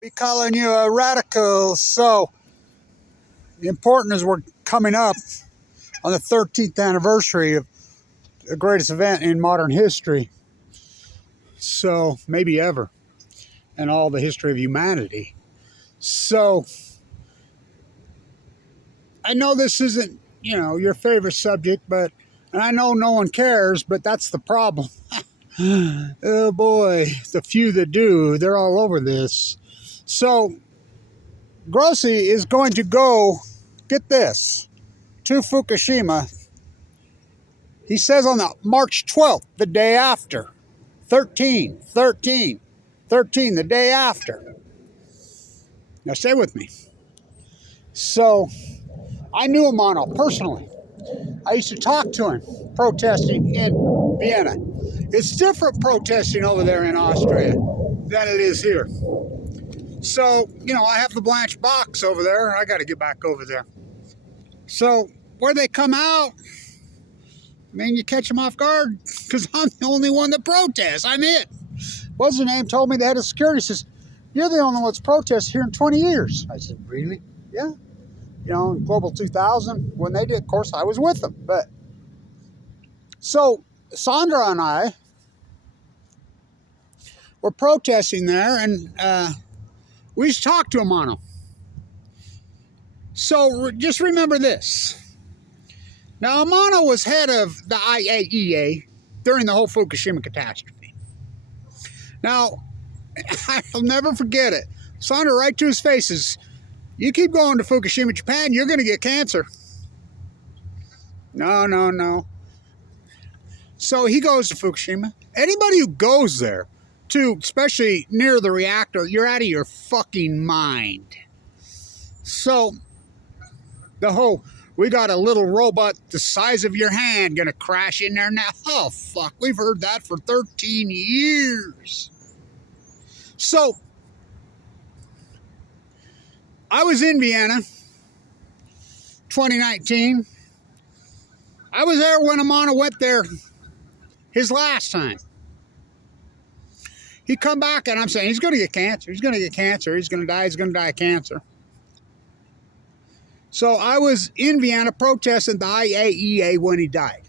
Be calling you a radical. So important as we're coming up on the 13th anniversary of the greatest event in modern history. So maybe ever in all the history of humanity. So I know this isn't, your favorite subject, and I know no one cares, but that's the problem. Oh boy, the few that do, they're all over this. So Grossi is going to go, get this, to Fukushima. He says on the March 12th, the day after. 13, the day after. Now stay with me. So I knew Amano personally. I used to talk to him protesting in Vienna. It's different protesting over there in Austria than it is here. So, I have the Blanche box over there. I got to get back over there. So, where they come out, you catch them off guard because I'm the only one that protests. I'm it. What's the name? Told me they had a security. Says, you're the only one that's protested here in 20 years. I said, really? Yeah. In Global 2000, when they did, of course, I was with them. But so Sandra and I were protesting there, and we used to talk to Amano. So just remember this. Now, Amano was head of the IAEA during the whole Fukushima catastrophe. Now, I'll never forget it. Sandra right to his face says, you keep going to Fukushima, Japan, you're going to get cancer. No. So he goes to Fukushima. Anybody who goes there, especially near the reactor, you're out of your fucking mind. So, we got a little robot the size of your hand going to crash in there now. Oh, fuck, we've heard that for 13 years. So, I was in Vienna, 2019. I was there when Amano went there his last time. He come back and I'm saying, he's going to get cancer. He's going to get cancer. He's going to die. He's going to die of cancer. So I was in Vienna protesting the IAEA when he died.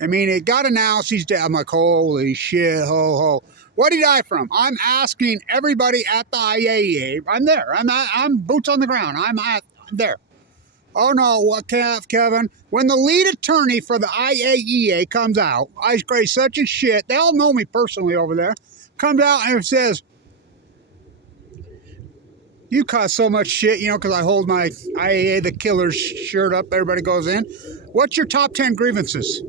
It got announced he's dead. I'm like, holy shit, ho. What did he die from? I'm asking everybody at the IAEA. I'm there. I'm boots on the ground. I'm there. Oh no, what, Kevin? When the lead attorney for the IAEA comes out, I create such a shit. They all know me personally over there. Comes out and says, you cause so much shit, because I hold my IAEA the killer's shirt up. Everybody goes in. What's your top 10 grievances?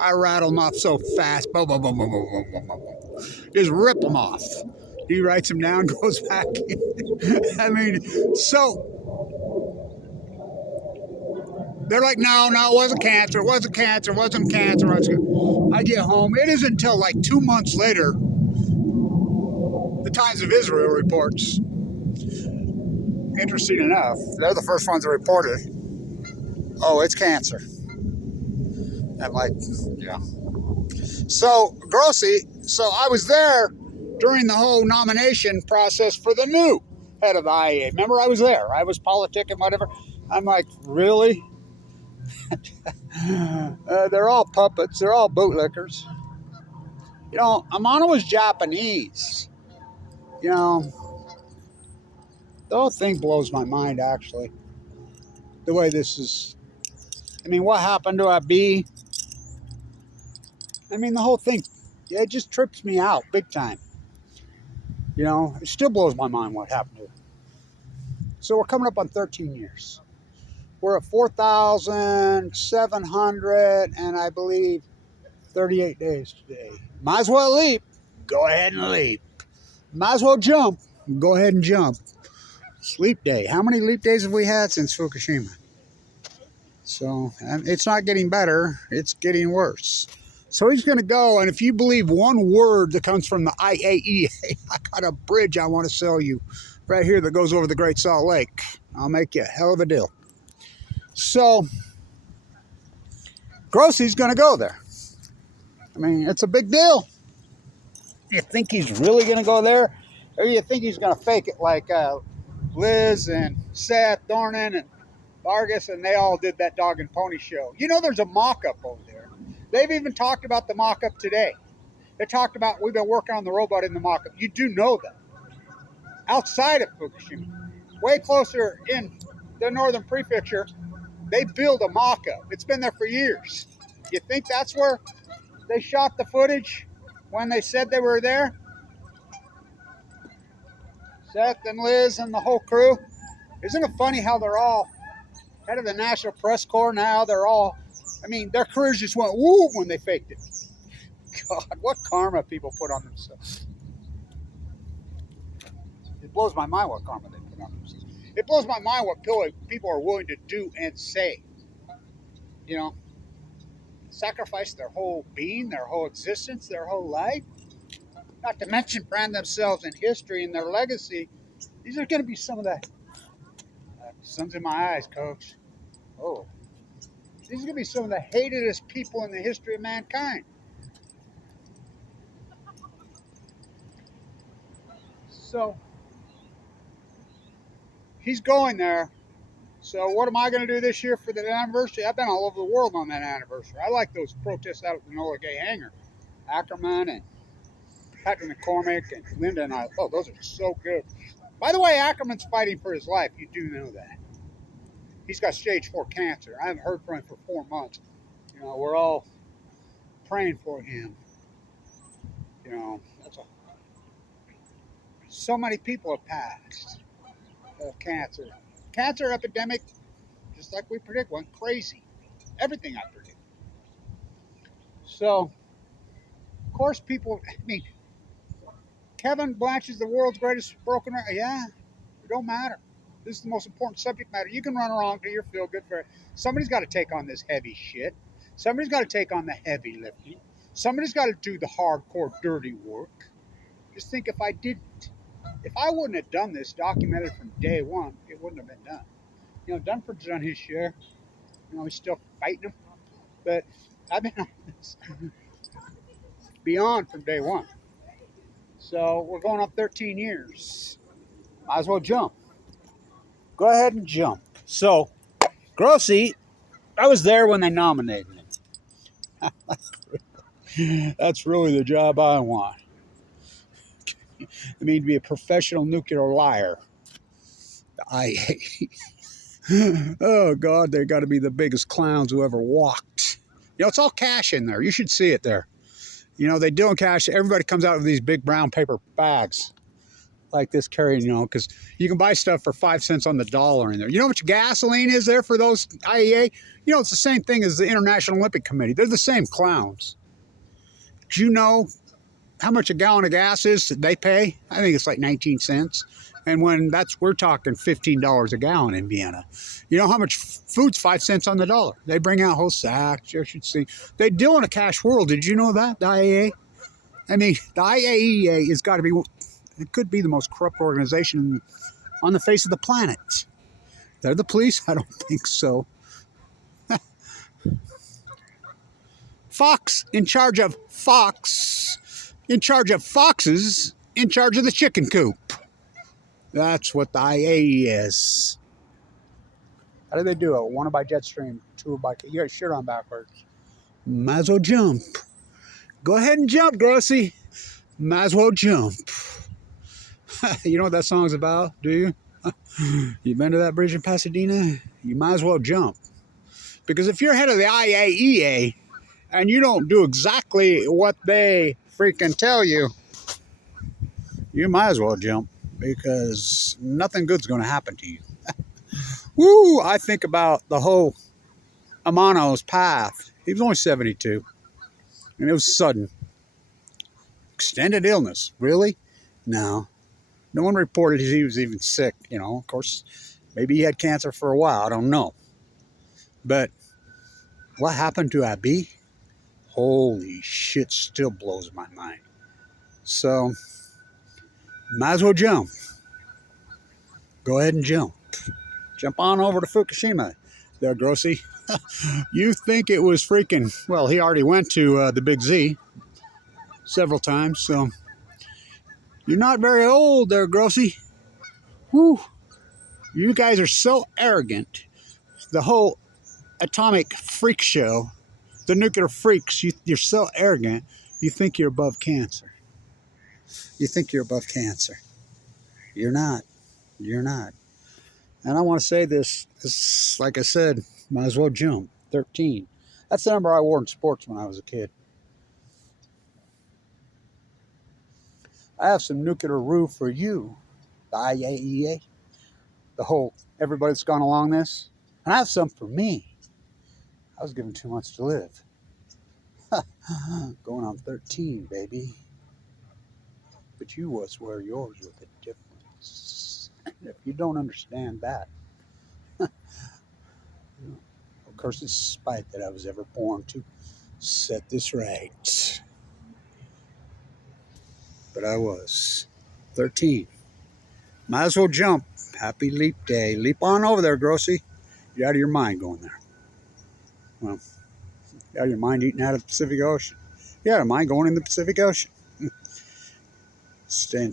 I rattle them off so fast. Boom, boom, boom, boom, boom, boom, boom, boom. Just rip them off. He writes them down, goes back in. So they're like, no, it wasn't cancer. It wasn't cancer. I get home. It isn't until like 2 months later, the Times of Israel reports. Interesting enough, they're the first ones that reported, oh, it's cancer. I'm like, yeah. So, Grossi, I was there during the whole nomination process for the new head of the IAEA. Remember, I was there. I was politicking, whatever. I'm like, really? They're all puppets. They're all bootlickers. Amano was Japanese. The whole thing blows my mind, actually. The way this is. What happened to Abiy? The whole thing, it just trips me out big time. It still blows my mind what happened to it. So we're coming up on 13 years. We're at 4,700 and I believe 38 days today. Might as well leap. Go ahead and leap. Might as well jump. Go ahead and jump. Leap day. How many leap days have we had since Fukushima? So it's not getting better. It's getting worse. So he's going to go, and if you believe one word that comes from the IAEA, I got a bridge I want to sell you right here that goes over the Great Salt Lake. I'll make you a hell of a deal. So Grossi's going to go there. It's a big deal. You think he's really going to go there? Or you think he's going to fake it like Liz and Seth Dornan and Vargas, and they all did that dog and pony show. You know, there's a mock-up over there. They've even talked about the mock-up today. They talked about we've been working on the robot in the mock-up. You do know that. Outside of Fukushima, way closer in the northern prefecture, they build a mock-up. It's been there for years. You think that's where they shot the footage when they said they were there? Seth and Liz and the whole crew. Isn't it funny how they're all head of the National Press Corps now? They're all, I mean, their careers just went woo when they faked it. God, what karma people put on themselves. It blows my mind what karma they put on themselves. It blows my mind what people are willing to do and say. You know, sacrifice their whole being, their whole existence, their whole life. Not to mention brand themselves in history and their legacy. These are going to be some of the sun's in my eyes, Coach. Oh, these are going to be some of the hatedest people in the history of mankind. So he's going there. So what am I going to do this year for the anniversary? I've been all over the world on that anniversary. I like those protests out at the Enola Gay Hangar. Ackerman and Patrick McCormick and Linda and I. Oh, those are so good. By the way, Ackerman's fighting for his life. You do know that. He's got stage 4 cancer. I haven't heard from him for 4 months. You know, we're all praying for him. You know, so many people have passed of cancer. Cancer epidemic, just like we predict, went crazy. Everything I predict. So, of course, people, I mean, Kevin Blanch is the world's greatest broken record. Yeah, it don't matter. This is the most important subject matter. You can run around, do your feel good for it. Somebody's got to take on this heavy shit. Somebody's got to take on the heavy lifting. Somebody's got to do the hardcore, dirty work. Just think if I didn't. If I wouldn't have done this, documented from day one, it wouldn't have been done. You know, Dunford's done his share. You know, he's still fighting him. But I've been on this beyond from day one. So we're going on 13 years. Might as well jump. Go ahead and jump. So, Grossi, I was there when they nominated him. That's really the job I want. I mean, to be a professional nuclear liar. The IAEA. Oh, God, they got to be the biggest clowns who ever walked. You know, it's all cash in there. You should see it there. You know, they do cash. Everybody comes out with these big brown paper bags like this carrying, you know, because you can buy stuff for 5 cents on the dollar in there. You know how much gasoline is there for those IAEA? You know, it's the same thing as the International Olympic Committee. They're the same clowns. Do you know how much a gallon of gas is that they pay? I think it's like 19 cents. And when we're talking $15 a gallon in Vienna. You know how much food's 5 cents on the dollar? They bring out whole sacks. You should see. They deal in a cash world. Did you know that, the IAEA? I mean, the IAEA has got to be, it could be the most corrupt organization on the face of the planet. They're the police? I don't think so. Fox in charge of Fox, in charge of foxes, in charge of the chicken coop. That's what the IAEA is. How do they do it? 1 by jet stream, 2 by... You got your shirt on backwards. Might as well jump. Go ahead and jump, Grossi. Might as well jump. You know what that song's about, do you? You been to that bridge in Pasadena? You might as well jump. Because if you're head of the IAEA and you don't do exactly what they freaking tell you, you might as well jump. Because nothing good's going to happen to you. Woo! I think about the whole Amano's path. He was only 72. And it was sudden. Extended illness. Really? No. No one reported he was even sick. You know, of course, maybe he had cancer for a while. I don't know. But what happened to Abi? Holy shit, still blows my mind. So... might as well jump. Go ahead and jump. Jump on over to Fukushima there, Grossi. You think it was freaking... Well, he already went to the Big Z several times, so... You're not very old there, Grossy. Whew. You guys are so arrogant. The whole atomic freak show, the nuclear freaks, you're so arrogant, you think you're above cancer. You think you're above cancer. You're not. You're not. And I want to say this, like I said, might as well jump. 13. That's the number I wore in sports when I was a kid. I have some nuclear roof for you, the IAEA, the whole, everybody that's gone along this. And I have some for me. I was given too much to live. Going on 13, baby. But you was where yours with a difference. If you don't understand that, of course, it's spite that I was ever born to set this right. But I was 13. Might as well jump. Happy leap day. Leap on over there, Grossy. You're out of your mind going there. Well, you're out of your mind eating out of the Pacific Ocean. You're out of mind going in the Pacific Ocean. Stay in touch.